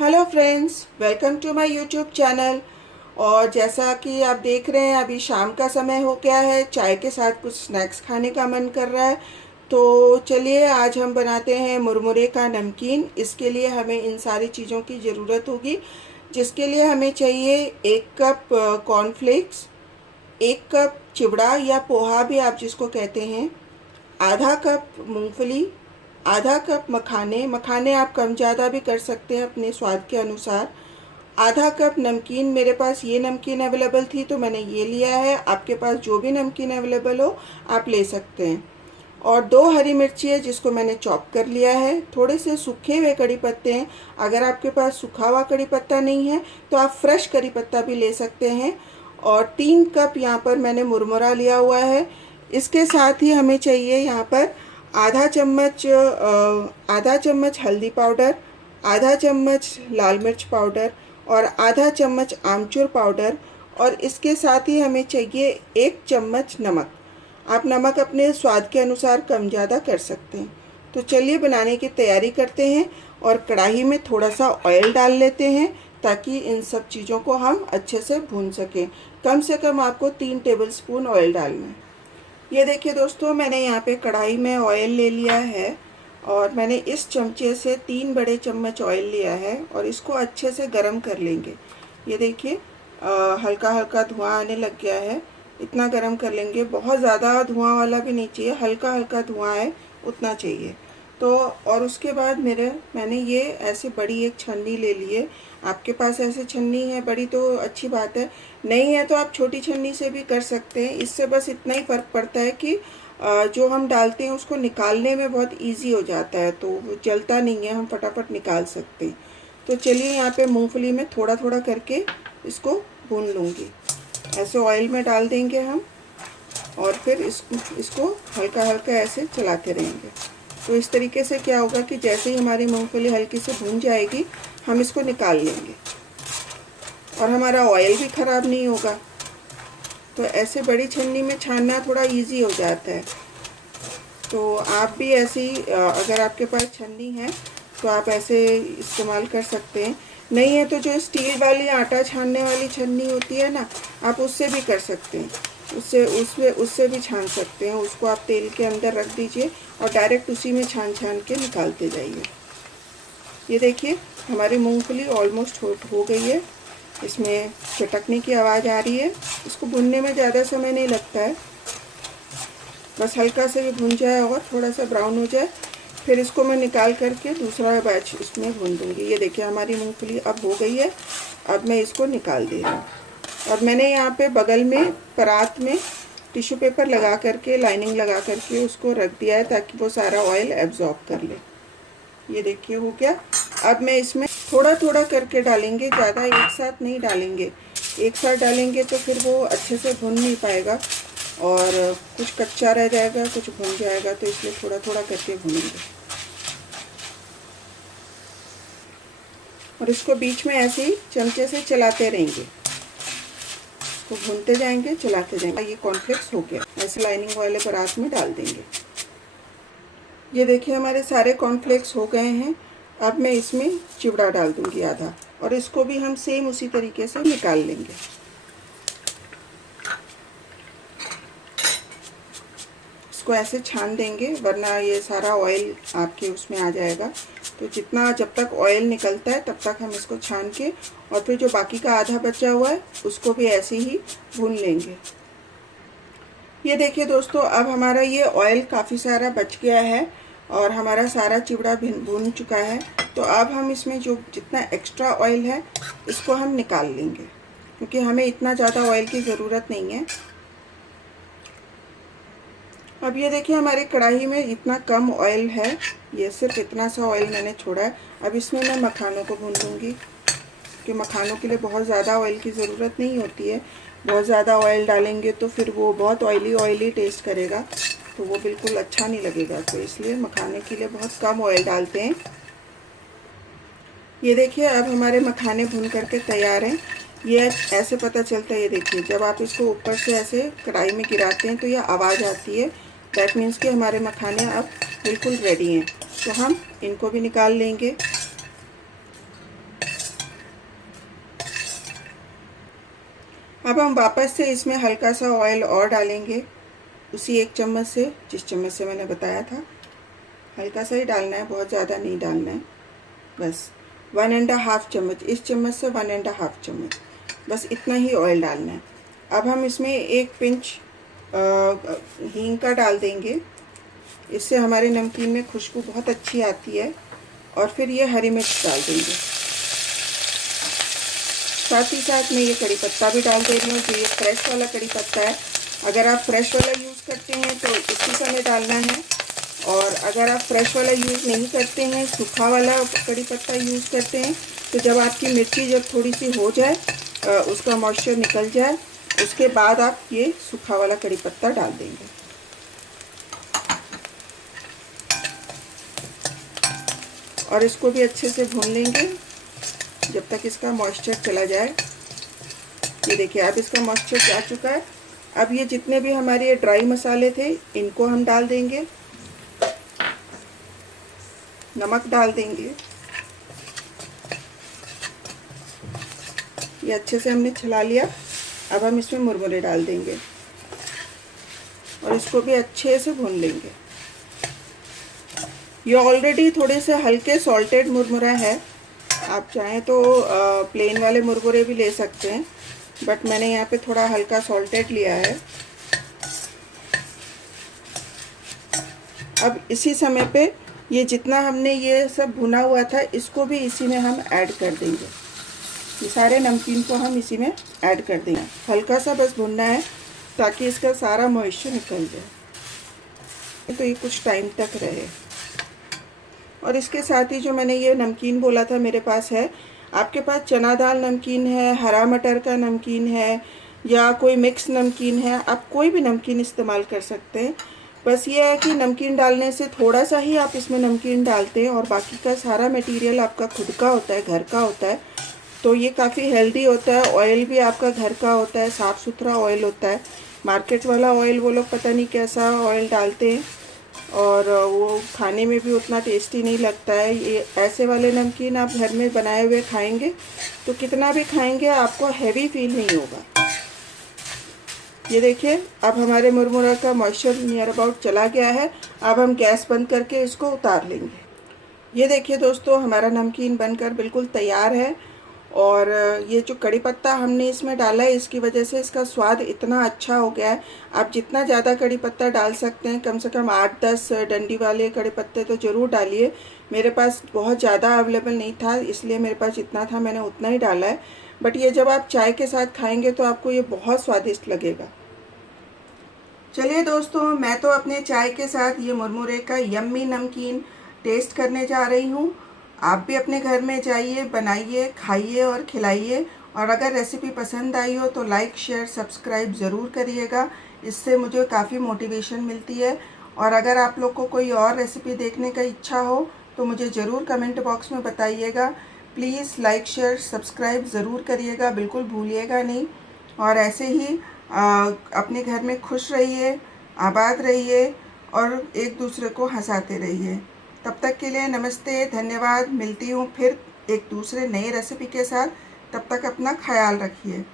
Hello friends, welcome to my YouTube channel. और जैसा कि आप देख रहे हैं, अभी शाम का समय हो गया है। चाय के साथ कुछ स्नैक्स खाने का मन कर रहा है। तो चलिए आज हम बनाते हैं मुरमुरे का नमकीन। इसके लिए हमें इन सारी चीज़ों की ज़रूरत होगी, जिसके लिए हमें चाहिए 1 कप कॉर्नफ्लेक्स, 1 कप चिवड़ा या पोहा भी आप जिसको कहते हैं, आधा कप मूंगफली, आधा कप मखाने। मखाने आप कम ज़्यादा भी कर सकते हैं अपने स्वाद के अनुसार। आधा कप नमकीन, मेरे पास ये नमकीन अवेलेबल थी तो मैंने ये लिया है। आपके पास जो भी नमकीन अवेलेबल हो आप ले सकते हैं। और 2 हरी मिर्ची है जिसको मैंने चॉप कर लिया है। थोड़े से सूखे हुए कड़ी पत्ते हैं। अगर आपके पास सूखा हुआ कड़ी पत्ता नहीं है तो आप फ्रेश कड़ी पत्ता भी ले सकते हैं। और 3 कप यहाँ पर मैंने मुरमुरा लिया हुआ है। इसके साथ ही हमें चाहिए यहाँ पर आधा चम्मच हल्दी पाउडर, आधा चम्मच लाल मिर्च पाउडर और आधा चम्मच आमचूर पाउडर। और इसके साथ ही हमें चाहिए 1 चम्मच नमक। आप नमक अपने स्वाद के अनुसार कम ज़्यादा कर सकते हैं। तो चलिए बनाने की तैयारी करते हैं। और कढ़ाई में थोड़ा सा ऑयल डाल लेते हैं ताकि इन सब चीज़ों को हम अच्छे से भून सकें। कम से कम आपको 3 टेबलस्पून ऑयल डालना है। ये देखिए दोस्तों, मैंने यहाँ पे कढ़ाई में ऑयल ले लिया है और मैंने इस चमचे से 3 बड़े चम्मच ऑयल लिया है और इसको अच्छे से गरम कर लेंगे। ये देखिए हल्का हल्का धुआं आने लग गया है। इतना गरम कर लेंगे, बहुत ज़्यादा धुआं वाला भी नहीं चाहिए, हल्का हल्का धुआं है उतना चाहिए। तो और उसके बाद मैंने ये ऐसे बड़ी एक छन्नी ले ली है। आपके पास ऐसे छन्नी है बड़ी तो अच्छी बात है, नहीं है तो आप छोटी छन्नी से भी कर सकते हैं। इससे बस इतना ही फ़र्क पड़ता है कि जो हम डालते हैं उसको निकालने में बहुत इजी हो जाता है, तो वो जलता नहीं है, हम फटाफट निकाल सकते हैं। तो चलिए यहाँ पे मूंगफली में थोड़ा थोड़ा करके इसको भून लूँगी। ऐसे ऑयल में डाल देंगे हम और फिर इसको हल्का हल्का ऐसे चलाते रहेंगे। तो इस तरीके से क्या होगा कि जैसे ही हमारी मूंगफली हल्की से भून जाएगी हम इसको निकाल लेंगे और हमारा ऑयल भी ख़राब नहीं होगा। तो ऐसे बड़ी छन्नी में छानना थोड़ा इजी हो जाता है। तो आप भी ऐसी अगर आपके पास छन्नी है तो आप ऐसे इस्तेमाल कर सकते हैं। नहीं है तो जो स्टील वाली आटा छानने वाली छन्नी होती है ना, आप उससे भी कर सकते हैं। उससे भी छान सकते हैं। उसको आप तेल के अंदर रख दीजिए और डायरेक्ट उसी में छान छान के निकालते जाइए। ये देखिए हमारी मूंगफली ऑलमोस्ट हो गई है। इसमें चटकने की आवाज़ आ रही है। इसको भुनने में ज़्यादा समय नहीं लगता है, बस हल्का से भी भुन जाए और थोड़ा सा ब्राउन हो जाए, फिर इसको मैं निकाल करके दूसरा बैच इसमें भून दूँगी। ये देखिए हमारी मूंगफली अब हो गई है। अब मैं इसको निकाल दे रही हूँ और मैंने यहाँ पे बगल में परात में टिश्यू पेपर लगा करके, लाइनिंग लगा करके उसको रख दिया है ताकि वो सारा ऑयल एब्जॉर्ब कर ले। ये देखिए हो गया। अब मैं इसमें थोड़ा थोड़ा करके डालेंगे, ज़्यादा एक साथ नहीं डालेंगे। एक साथ डालेंगे तो फिर वो अच्छे से भुन नहीं पाएगा और कुछ कच्चा रह जाएगा, कुछ भुन जाएगा, तो इसलिए थोड़ा थोड़ा करके भुनेंगे। और इसको बीच में ऐसे ही चमचे से चलाते रहेंगे, तो भूनते जाएंगे, चलाते जाएंगे। ये कॉर्नफ्लेक्स हो गया। ऐसे लाइनिंग वाले परात में डाल देंगे। ये देखिए हमारे सारे कॉर्नफ्लेक्स हो गए हैं। अब मैं इसमें चिवड़ा डाल दूंगी आधा, और इसको भी हम सेम उसी तरीके से निकाल लेंगे। इसको ऐसे छान देंगे वरना ये सारा ऑयल आपके उसमें आ जाएगा। तो जितना जब तक ऑयल निकलता है तब तक हम इसको छान के और फिर जो बाकी का आधा बचा हुआ है उसको भी ऐसे ही भून लेंगे। ये देखिए दोस्तों, अब हमारा ये ऑयल काफ़ी सारा बच गया है और हमारा सारा चिवड़ा भून चुका है। तो अब हम इसमें जो जितना एक्स्ट्रा ऑयल है इसको हम निकाल लेंगे, क्योंकि हमें इतना ज़्यादा ऑयल की ज़रूरत नहीं है। अब ये देखिए हमारी कढ़ाई में इतना कम ऑयल है, ये सिर्फ इतना सा ऑयल मैंने छोड़ा है। अब इसमें मैं मखानों को भून दूँगी, कि मखानों के लिए बहुत ज़्यादा ऑयल की ज़रूरत नहीं होती है। बहुत ज़्यादा ऑयल डालेंगे तो फिर वो बहुत ऑयली टेस्ट करेगा, तो वो बिल्कुल अच्छा नहीं लगेगा। तो इसलिए मखाने के लिए बहुत कम ऑयल डालते हैं। ये देखिए अब हमारे मखाने भून करके तैयार हैं। ये ऐसे पता चलता है, ये देखिए जब आप इसको ऊपर से ऐसे कढ़ाई में गिराते हैं तो ये आवाज़ आती है। दैट मीन्स कि हमारे मखाने अब बिल्कुल रेडी हैं। तो हम इनको भी निकाल लेंगे। अब हम वापस से इसमें हल्का सा ऑयल और डालेंगे, उसी 1 चम्मच से, जिस चम्मच से मैंने बताया था। हल्का सा ही डालना है, बहुत ज़्यादा नहीं डालना है, बस 1½ चम्मच, इस चम्मच से 1½ चम्मच, बस इतना ही ऑयल डालना है। अब हम इसमें 1 पिंच हींग का डाल देंगे, इससे हमारे नमकीन में खुशबू बहुत अच्छी आती है। और फिर ये हरी मिर्च डाल देंगे, साथ ही साथ मैं ये कड़ी पत्ता भी डाल दे रही हूँ, जो ये फ्रेश वाला कड़ी पत्ता है। अगर आप फ्रेश वाला यूज़ करते हैं तो इसी समय डालना है, और अगर आप फ्रेश वाला यूज़ नहीं करते हैं, सूखा वाला कड़ी पत्ता यूज़ करते हैं, तो जब आपकी मिर्ची जब थोड़ी सी हो जाए, उसका मॉइस्चर निकल जाए, उसके बाद आप ये सूखा वाला कड़ी पत्ता डाल देंगे। और इसको भी अच्छे से भून लेंगे जब तक इसका मॉइस्चर चला जाए। ये देखिए अब इसका मॉइस्चर जा चुका है। अब ये जितने भी हमारे ये ड्राई मसाले थे इनको हम डाल देंगे, नमक डाल देंगे। ये अच्छे से हमने चला लिया। अब हम इसमें मुरमुरे डाल देंगे और इसको भी अच्छे से भून लेंगे। ये ऑलरेडी थोड़े से हल्के सॉल्टेड मुरमुरा है, आप चाहें तो प्लेन वाले मुरमुरे भी ले सकते हैं, बट मैंने यहाँ पे थोड़ा हल्का सॉल्टेड लिया है। अब इसी समय पे ये जितना हमने ये सब भुना हुआ था इसको भी इसी में हम ऐड कर देंगे। ये सारे नमकीन को हम इसी में ऐड कर देंगे। हल्का सा बस भुनना है ताकि इसका सारा मॉइस्चर निकल जाए, तो ये कुछ टाइम तक रहे। और इसके साथ ही जो मैंने ये नमकीन बोला था मेरे पास है, आपके पास चना दाल नमकीन है, हरा मटर का नमकीन है, या कोई मिक्स नमकीन है, आप कोई भी नमकीन इस्तेमाल कर सकते हैं। बस ये है कि नमकीन डालने से थोड़ा सा ही आप इसमें नमकीन डालते हैं और बाकी का सारा मटेरियल आपका खुद का होता है, घर का होता है, तो ये काफ़ी हेल्दी होता है। ऑयल भी आपका घर का होता है, साफ़ सुथरा ऑयल होता है। मार्केट वाला ऑयल वो लोग पता नहीं कैसा ऑयल डालते हैं और वो खाने में भी उतना टेस्टी नहीं लगता है। ये ऐसे वाले नमकीन आप घर में बनाए हुए खाएंगे तो कितना भी खाएंगे आपको हैवी फील नहीं होगा। ये देखिए अब हमारे मुरमुरा का मॉइस्चर नियर अबाउट चला गया है। अब हम गैस बंद करके इसको उतार लेंगे। ये देखिए दोस्तों हमारा नमकीन बनकर बिल्कुल तैयार है। और ये जो कड़ी पत्ता हमने इसमें डाला है इसकी वजह से इसका स्वाद इतना अच्छा हो गया है। आप जितना ज़्यादा कड़ी पत्ता डाल सकते हैं, कम से कम 8-10 डंडी वाले कड़ी पत्ते तो ज़रूर डालिए। मेरे पास बहुत ज़्यादा अवेलेबल नहीं था इसलिए मेरे पास जितना था मैंने उतना ही डाला है। बट ये जब आप चाय के साथ खाएंगे तो आपको ये बहुत स्वादिष्ट लगेगा। चलिए दोस्तों, मैं तो अपने चाय के साथ ये मुरमुरे का यम्मी नमकीन टेस्ट करने जा रही हूँ। आप भी अपने घर में जाइए, बनाइए, खाइए और खिलाइए। और अगर रेसिपी पसंद आई हो तो लाइक, शेयर, सब्सक्राइब ज़रूर करिएगा, इससे मुझे काफ़ी मोटिवेशन मिलती है। और अगर आप लोग को कोई और रेसिपी देखने का इच्छा हो तो मुझे ज़रूर कमेंट बॉक्स में बताइएगा। प्लीज़ लाइक, शेयर, सब्सक्राइब ज़रूर करिएगा, बिल्कुल भूलिएगा नहीं। और ऐसे ही अपने घर में खुश रहिए, आबाद रहिए और एक दूसरे को हंसाते रहिए। तब तक के लिए नमस्ते, धन्यवाद। मिलती हूँ फिर एक दूसरे नई रेसिपी के साथ। तब तक अपना ख्याल रखिए।